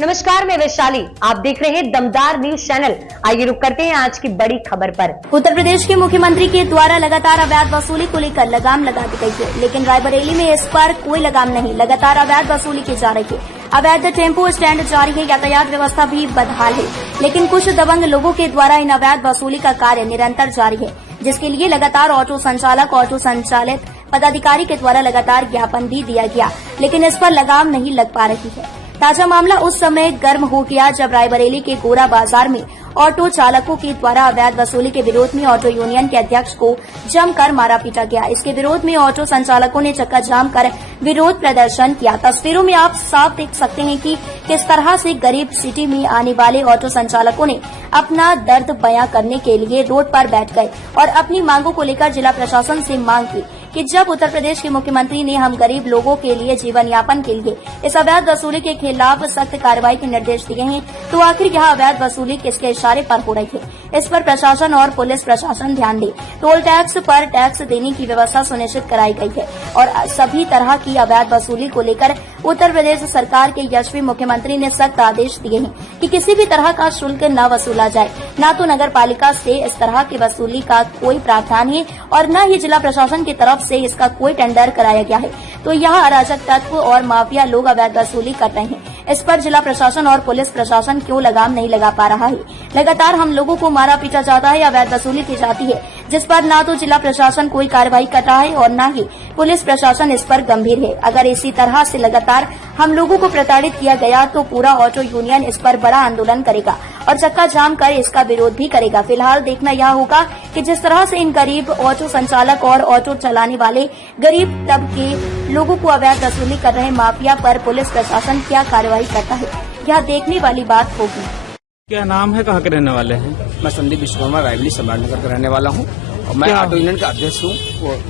नमस्कार, मैं वैशाली। आप देख रहे हैं दमदार न्यूज चैनल। आइए रुक करते हैं आज की बड़ी खबर पर। उत्तर प्रदेश के मुख्यमंत्री के द्वारा लगातार अवैध वसूली को लेकर लगाम लगा दी गई है, लेकिन रायबरेली में इस पर कोई लगाम नहीं। लगातार अवैध वसूली की जा रही है। अवैध टेम्पो स्टैंड जारी है, यातायात व्यवस्था भी बदहाल है, लेकिन कुछ दबंग लोगों के द्वारा इन अवैध वसूली का कार्य निरंतर जारी है, जिसके लिए लगातार ऑटो संचालक, ऑटो संचालित पदाधिकारी के द्वारा लगातार ज्ञापन भी दिया गया, लेकिन इस पर लगाम नहीं लग पा रही है। ताजा मामला उस समय गर्म हो गया जब रायबरेली के गोरा बाजार में ऑटो चालकों के द्वारा अवैध वसूली के विरोध में ऑटो यूनियन के अध्यक्ष को जमकर मारा पीटा गया। इसके विरोध में ऑटो संचालकों ने चक्का जाम कर विरोध प्रदर्शन किया। तस्वीरों में आप साफ देख सकते हैं कि किस तरह से गरीब सिटी में आने वाले ऑटो संचालकों ने अपना दर्द बयां करने के लिए रोड पर बैठ गए और अपनी मांगों को लेकर जिला प्रशासन से मांग की कि जब उत्तर प्रदेश के मुख्यमंत्री ने हम गरीब लोगों के लिए जीवन यापन के लिए इस अवैध वसूली के खिलाफ सख्त कार्रवाई के निर्देश दिए हैं, तो आखिर यह अवैध वसूली किसके इशारे पर हो रही है? इस पर प्रशासन और पुलिस प्रशासन ध्यान दे। टोल टैक्स पर टैक्स देने की व्यवस्था सुनिश्चित कराई गई है और सभी तरह की अवैध वसूली को लेकर उत्तर प्रदेश सरकार के यशस्वी मुख्यमंत्री ने सख्त आदेश दिए हैं कि किसी भी तरह का शुल्क न वसूला जाए। न तो नगर पालिका से इस तरह की वसूली का कोई प्रावधान है और न ही जिला प्रशासन की तरफ से इसका कोई टेंडर कराया गया है। तो यह अराजक तत्व और माफिया लोग अवैध वसूली कर रहे हैं। इस पर जिला प्रशासन और पुलिस प्रशासन क्यों लगाम नहीं लगा पा रहा है? लगातार हम लोगों को मारा पीटा जाता है, अवैध वसूली की जाती है, जिस पर न तो जिला प्रशासन कोई कार्रवाई कर रहा है और न ही पुलिस प्रशासन इस पर गंभीर है। अगर इसी तरह से लगातार हम लोगों को प्रताड़ित किया गया तो पूरा ऑटो यूनियन इस पर बड़ा आंदोलन करेगा और चक्का जाम कर इसका विरोध भी करेगा। फिलहाल देखना यह होगा कि जिस तरह से इन गरीब ऑटो संचालक और ऑटो चलाने वाले गरीब तबके लोगों को अवैध वसूली कर रहे माफिया पर पुलिस प्रशासन क्या कार्रवाई करता है, यह देखने वाली बात होगी। क्या नाम है, कहाँ के रहने वाले हैं? मैं संदीप विश्वकर्मा, रायबरेली सम्राटनगर का रहने वाला हूँ और मैं ऑटो यूनियन का अध्यक्ष हूँ,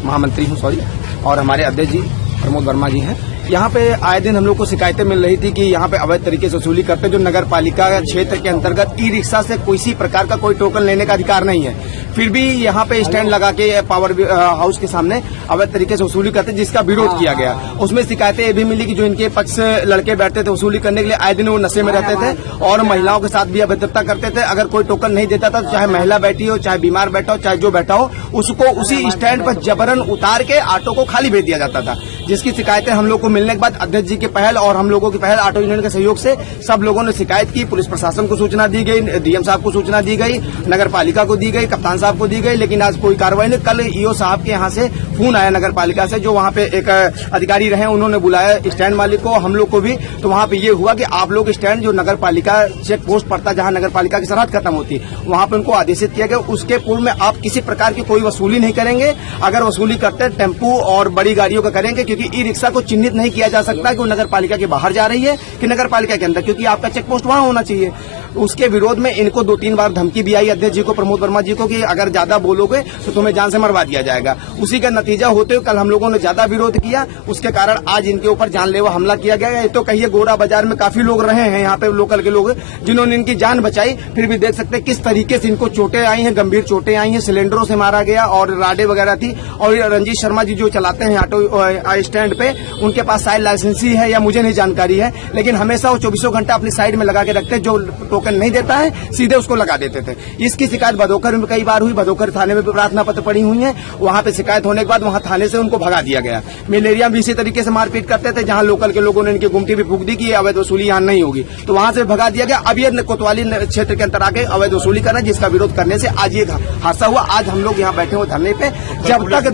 महामंत्री हूँ सॉरी। और हमारे अध्यक्ष जी प्रमोद वर्मा जी हैं। यहाँ पे आए दिन हम लोग को शिकायतें मिल रही थी कि यहाँ पे अवैध तरीके से वसूली करते, जो नगर पालिका क्षेत्र के अंतर्गत ई रिक्शा से किसी प्रकार का कोई टोकन लेने का अधिकार नहीं है, फिर भी यहाँ पे स्टैंड लगा के पावर हाउस के सामने अवैध तरीके से वसूली करते, जिसका विरोध किया गया। उसमें शिकायतें ये भी मिली कि जो इनके पक्ष लड़के बैठते थे वसूली करने के लिए, आए दिन वो नशे में रहते थे और महिलाओं के साथ भी अभद्रता करते थे। अगर कोई टोकन नहीं देता था, चाहे महिला बैठी हो, चाहे बीमार बैठा हो, चाहे जो बैठा हो, उसको उसी स्टैंड पर जबरन उतार के ऑटो को खाली भेज दिया जाता था, जिसकी शिकायतें हम लोग को मिलने के बाद अध्यक्ष जी की पहल और हम लोगों की पहल, ऑटो यूनियन के सहयोग से सब लोगों ने शिकायत की। पुलिस प्रशासन को सूचना दी गई, डीएम साहब को सूचना दी गई, नगर पालिका को दी गई, कप्तान साहब को दी गई, लेकिन आज कोई कार्रवाई नहीं। कल ईओ साहब के यहाँ से फोन आया नगर पालिका से, जो वहाँ पे एक अधिकारी रहे, उन्होंने बुलाया स्टैंड मालिक को, हम लोग को भी। तो वहाँ पे ये हुआ कि आप लोग स्टैंड जो नगर पालिका चेक पोस्ट पड़ता, जहाँ नगर पालिका की सरहद खत्म होती, वहाँ पे उनको आदेशित किया गया उसके पूर्व में आप किसी प्रकार की कोई वसूली नहीं करेंगे। अगर वसूली करते टेम्पू और बड़ी गाड़ियों का करेंगे, क्योंकि ई रिक्शा को चिन्हित नहीं किया जा सकता कि वो नगर पालिका के बाहर जा रही है कि नगर पालिका के अंदर, क्योंकि आपका चेक पोस्ट वहां होना चाहिए। उसके विरोध में इनको 2-3 बार धमकी भी आई अध्यक्ष जी को, प्रमोद वर्मा जी को, कि अगर ज्यादा बोलोगे तो तुम्हें जान से मरवा दिया जाएगा। उसी का नतीजा होते हुए कल हम लोगों ने ज्यादा विरोध किया, उसके कारण आज इनके ऊपर जानलेवा हमला किया गया। ये तो कहिए गोरा बाजार में काफी लोग रहे हैं यहाँ पे लोकल के लोग, जिन्होंने इनकी जान बचाई, फिर भी देख सकते हैं किस तरीके से इनको चोटें आई हैं, गंभीर चोटें आई हैं। सिलेंडरों से मारा गया और राडे वगैरह थी। और रंजीत शर्मा जी जो चलाते हैं ऑटो स्टैंड पे, उनके पास शायद लाइसेंसी है या मुझे नहीं जानकारी है, लेकिन हमेशा वो 24 घंटा अपनी साइड में लगा के रखते हैं। जो टोकन नहीं देता है सीधे उसको लगा देते थे। इसकी शिकायत भदोकर में कई बार हुई, भदोकर थाने में भी प्रार्थना पत्र पड़ी हुई है। वहां पे शिकायत होने के बाद वहां थाने से उनको भगा दिया गया। मलेरिया भी इसी तरीके से मारपीट करते थे, जहां लोकल के लोगों ने इनकी गुमटी भी फूंक दी कि अवैध वसूली यहाँ नहीं होगी, तो वहां से भगा दिया गया। अब ये कोतवाली क्षेत्र के अंदर आके अवैध वसूली कर रहे हैं, जिसका विरोध करने से आज ये हादसा हुआ। आज हम लोग यहाँ बैठे हुए धरने पे, जब तक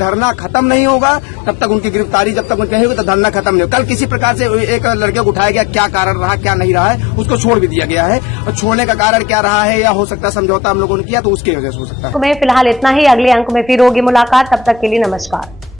धरना खत्म नहीं होगा, तब तक उनकी गिरफ्तारी जब तक उनकी नहीं होगी, तो धरना खत्म नहीं होगा। कल किसी प्रकार से एक लड़के को उठाया गया, क्या कारण रहा क्या नहीं रहा है उसको छोड़ भी दिया गया है, और छोड़ने का कारण क्या रहा है या हो सकता है समझौता हम लोगों ने किया, तो उसकी वजह से हो सकता है। फिलहाल इतना ही, अगले अंक में फिर होगी मुलाकात, तब तक के लिए नमस्कार।